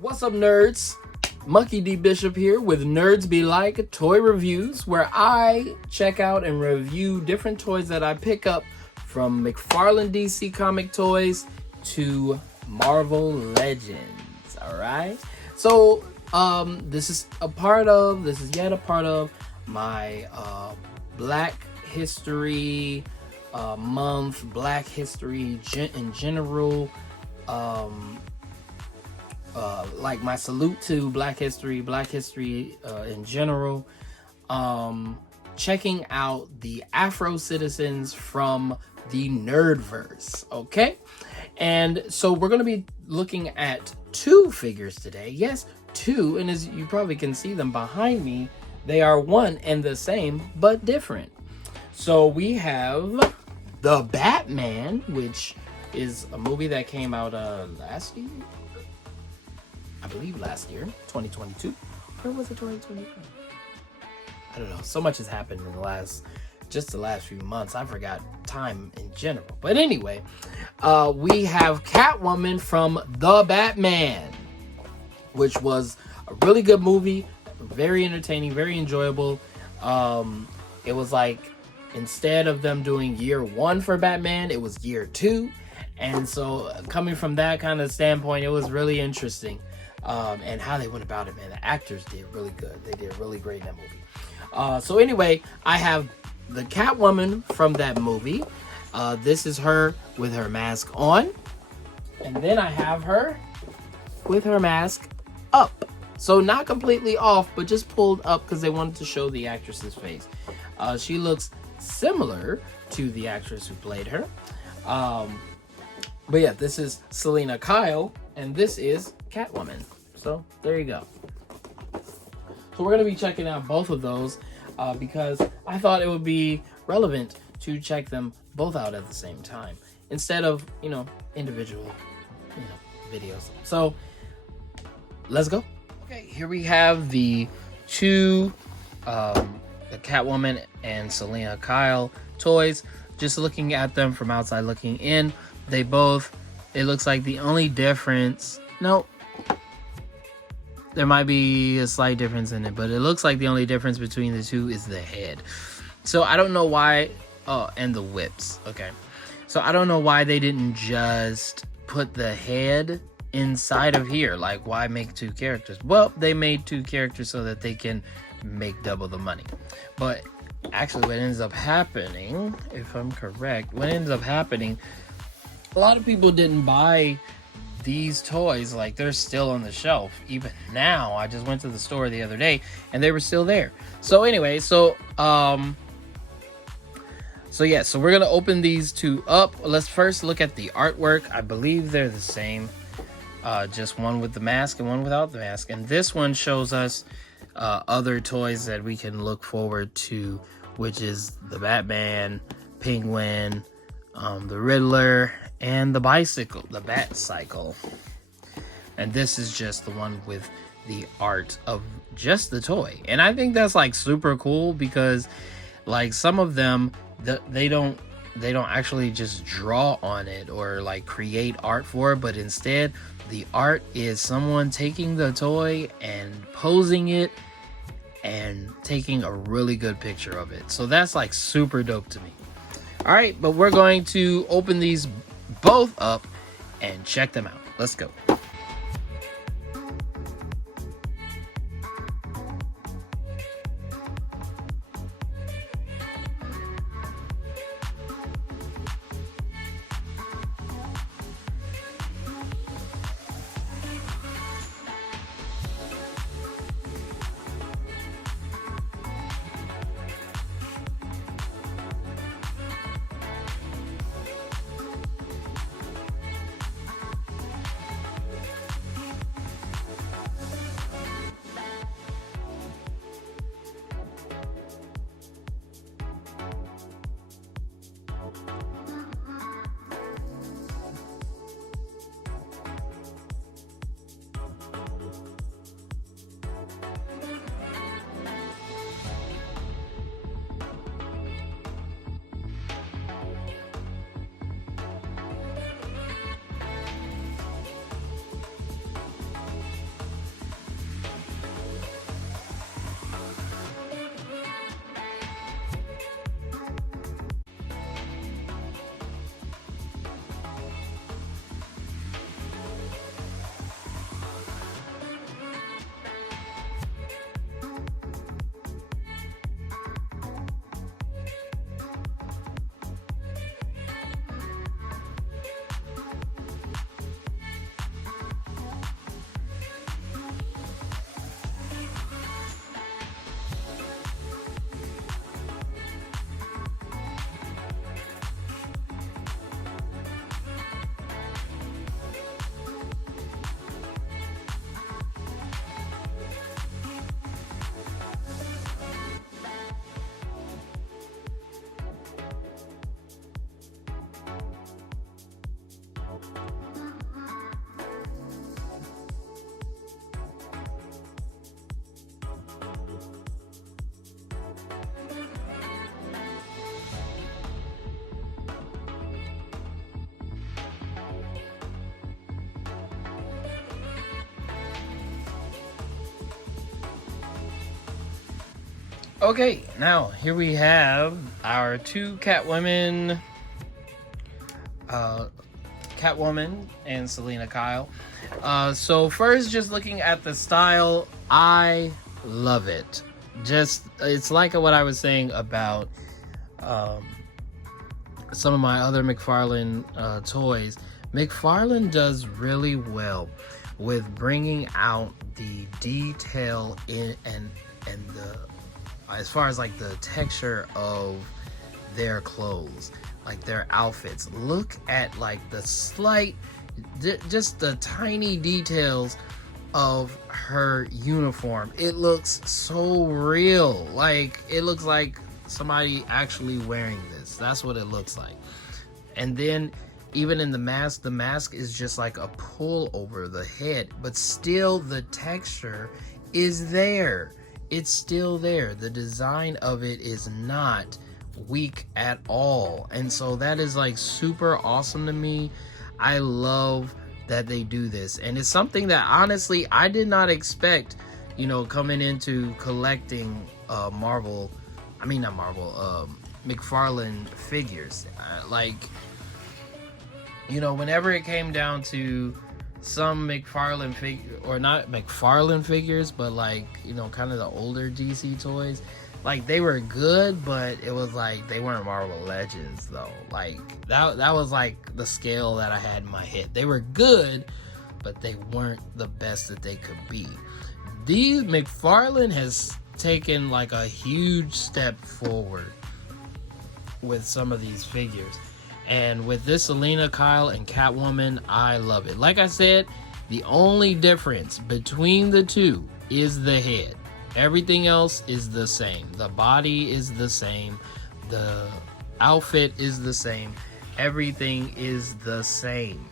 What's up, nerds? Monkey D. Bishop here with NerdsBLike toy reviews, where I check out and review different toys that I pick up from McFarlane DC comic toys to Marvel Legends. All right. So this is yet a part of my Black History Month, Black History in general. Like my salute to Black History in general. Checking out the Afro citizens from the Nerdverse, okay? And so we're going to be looking at two figures today. Yes, two, and as you probably can see them behind me, they are one and the same, but different. So we have The Batman, which is a movie that came out last year. I believe last year, 2022. Or was it 2021? I don't know. So much has happened in the last few months. I forgot time in general. But anyway, we have Catwoman from The Batman, which was a really good movie. Very entertaining, very enjoyable. It was like, instead of them doing year one for Batman, it was year two. And so coming from that kind of standpoint, it was really interesting. And how they went about it, man. The actors did really good. They did really great in that movie. So anyway, I have the Catwoman from that movie. This is her with her mask on. And then I have her with her mask up. So not completely off, but just pulled up because they wanted to show the actress's face. She looks similar to the actress who played her. But yeah, this is Selina Kyle, and this is Catwoman. So there you go. So we're going to be checking out both of those because I thought it would be relevant to check them both out at the same time instead of, individual, videos. So let's go. Okay, here we have the two, the Catwoman and Selina Kyle toys. Just looking at them from outside looking in, it looks like the only difference, there might be a slight difference in it, but it looks like the only difference between the two is the head. So I don't know why, and the whips, okay. So I don't know why they didn't just put the head inside of here. Like, why make two characters? Well, they made two characters so that they can make double the money. But actually what ends up happening, if I'm correct, a lot of people didn't buy these toys. Like, they're still on the shelf even now. I just went to the store the other day and they were still there. So anyway, so we're gonna open these two up. Let's first look at the artwork. I believe they're the same, just one with the mask and one without the mask. And this one shows us other toys that we can look forward to, which is the Batman, Penguin, the Riddler, and the bicycle, the Bat Cycle. And this is just the one with the art of just the toy. And I think that's like super cool because like some of them, they don't actually just draw on it or like create art for it, but instead the art is someone taking the toy and posing it and taking a really good picture of it. So that's like super dope to me. All right, but we're going to open these both up and check them out. Let's go. Okay, now here we have our two Catwoman, Catwoman and Selena Kyle. So first, just looking at the style, I love it. Just, it's like what I was saying about some of my other McFarlane toys. McFarlane does really well with bringing out the detail in and the, as far as like the texture of their clothes, like their outfits. Look at like the slight, just the tiny details of her uniform. It looks so real. Like, it looks like somebody actually wearing this. That's what it looks like. And then even in the mask is just like a pull over the head, but still the texture is there. It's still there. The design of it is not weak at all. And so that is like super awesome to me. I love that they do this. And it's something that honestly I did not expect, you know, coming into collecting McFarlane figures. Like, you know, whenever it came down to some McFarlane figure, or not McFarlane figures, but like, you know, kind of the older DC toys, like they were good, but it was like they weren't Marvel Legends though. Like that was like the scale that I had in my head. They were good, but they weren't the best that they could be. These McFarlane has taken like a huge step forward with some of these figures. And with this Selena Kyle and Catwoman, I love it. Like I said, the only difference between the two is the head. Everything else is the same. The body is the same. The outfit is the same. Everything is the same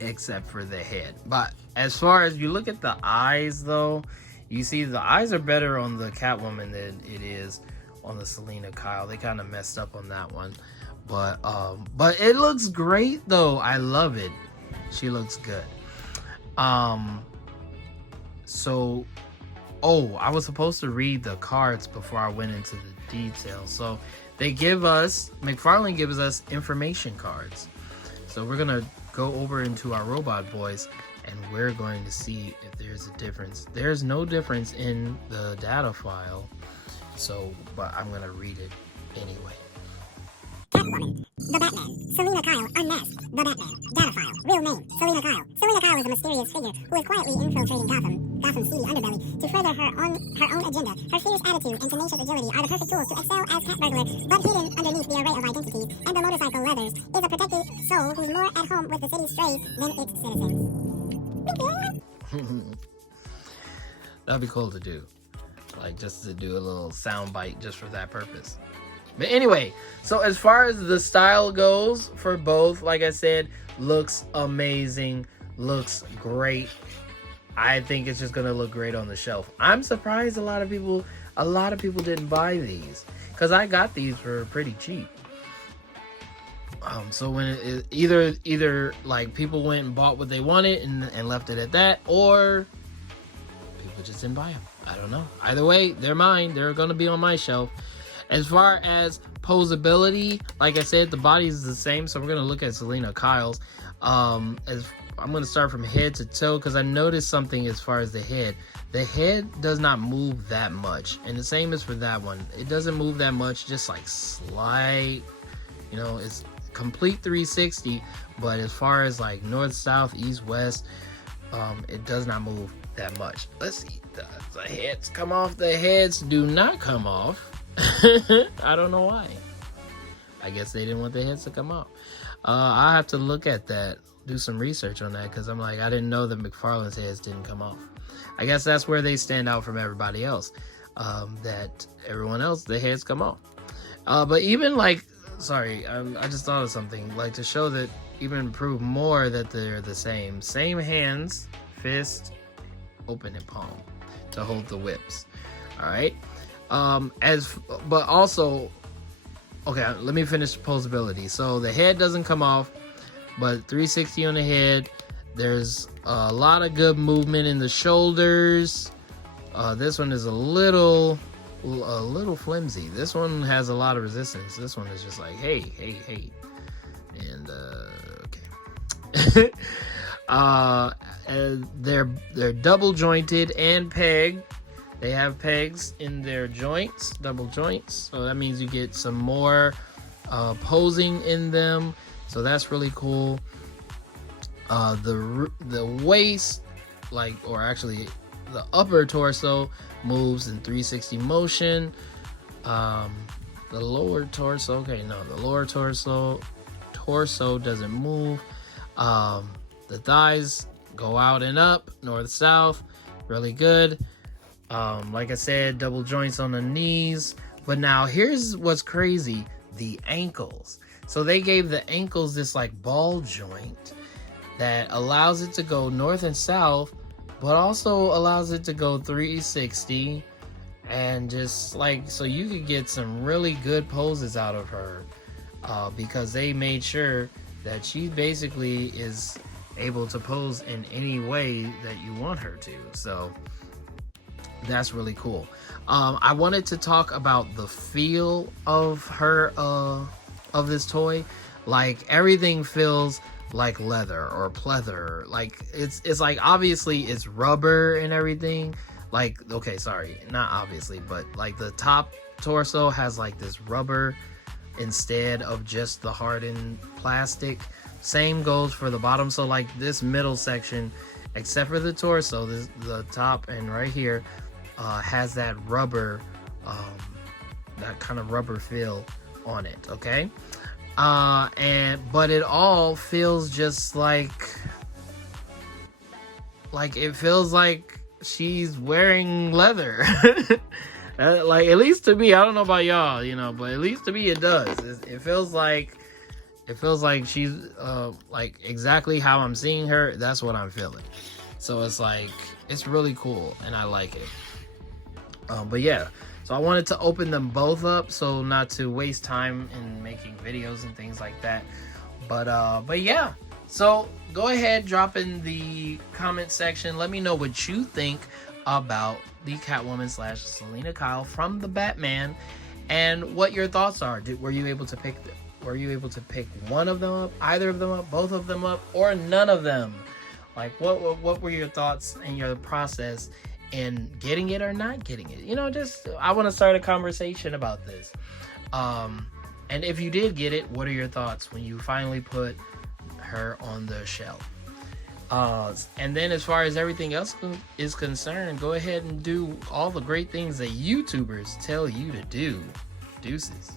except for the head. But as far as you look at the eyes though, you see the eyes are better on the Catwoman than it is on the Selena Kyle. They kind of messed up on that one. But it looks great though. I love it. She looks good. So, oh, I was supposed to read the cards before I went into the details. So they give us, McFarlane gives us information cards. So we're gonna go over into our robot boys and we're going to see if there's a difference. There's no difference in the data file. So, but I'm gonna read it anyway. Catwoman, The Batman, Selena Kyle, Unmasked, The Batman, Data File, Real Name, Selena Kyle. Selena Kyle is a mysterious figure who is quietly infiltrating Gotham's seedy underbelly to further her own agenda. Her fierce attitude and tenacious agility are the perfect tools to excel as cat burglar, but hidden underneath the array of identities and the motorcycle leathers is a protected soul who's more at home with the city's strays than its citizens. That'd be cool to do. Like, just to do a little sound bite just for that purpose. But anyway, so as far as the style goes for both, like I said, looks amazing, looks great. I think it's just gonna look great on the shelf. I'm surprised a lot of people didn't buy these, because I got these for pretty cheap. So when it either like people went and bought what they wanted and left it at that, or people just didn't buy them. I don't know. Either way, they're mine. They're gonna be on my shelf. As far as posability, like I said, the body is the same. So we're going to look at Selena Kyle's. I'm going to start from head to toe because I noticed something as far as the head. The head does not move that much. And the same is for that one. It doesn't move that much, just like slight, you know, it's complete 360. But as far as like north, south, east, west, it does not move that much. Let's see. The heads come off. The heads do not come off. I don't know why. I guess they didn't want the heads to come off. I'll have to look at that, do some research on that, because I'm like, I didn't know that McFarlane's heads didn't come off. I guess that's where they stand out from everybody else. That everyone else, the heads come off. But even like, sorry, I just thought of something. Like, to show that, even prove more that they're the same. Same hands, fist, open and palm to hold the whips. All right. But also, okay, let me finish posability. So the head doesn't come off, but 360 on the head. There's a lot of good movement in the shoulders. This one is a little a little flimsy. This one has a lot of resistance. This one is just like, hey. And okay. And they're double jointed and pegged. They have pegs in their joints, double joints. So that means you get some more posing in them. So that's really cool. The waist, or actually the upper torso, moves in 360 motion. The lower torso, the lower torso doesn't move. The thighs go out and up, north, south, really good. Like I said, double joints on the knees. But now here's what's crazy, the ankles. So they gave the ankles this like ball joint that allows it to go north and south, but also allows it to go 360, and just like, so you could get some really good poses out of her, because they made sure that she basically is able to pose in any way that you want her to. So that's really cool. I wanted to talk about the feel of her, of this toy. Like, everything feels like leather or pleather. Like, it's like, obviously it's rubber and everything. Like, okay, sorry, not obviously, but like the top torso has like this rubber instead of just the hardened plastic. Same goes for the bottom. So like this middle section, except for the torso, the top and right here, has that rubber, that kind of rubber feel on it. Okay. But it all feels just like it feels like she's wearing leather. Like, at least to me, I don't know about y'all, but at least to me it does. It feels like she's like exactly how I'm seeing her. That's what I'm feeling. So it's like, it's really cool and I like it. But yeah, so I wanted to open them both up so not to waste time in making videos and things like that. But yeah, so go ahead, drop in the comment section. Let me know what you think about the Catwoman / Selena Kyle from the Batman, and what your thoughts are. Were you able to pick one of them up, either of them up, both of them up, or none of them? Like, what were your thoughts and your process in getting it or not getting it? Just, I want to start a conversation about this. And if you did get it, what are your thoughts when you finally put her on the shelf? And then as far as everything else is concerned, go ahead and do all the great things that YouTubers tell you to do. Deuces.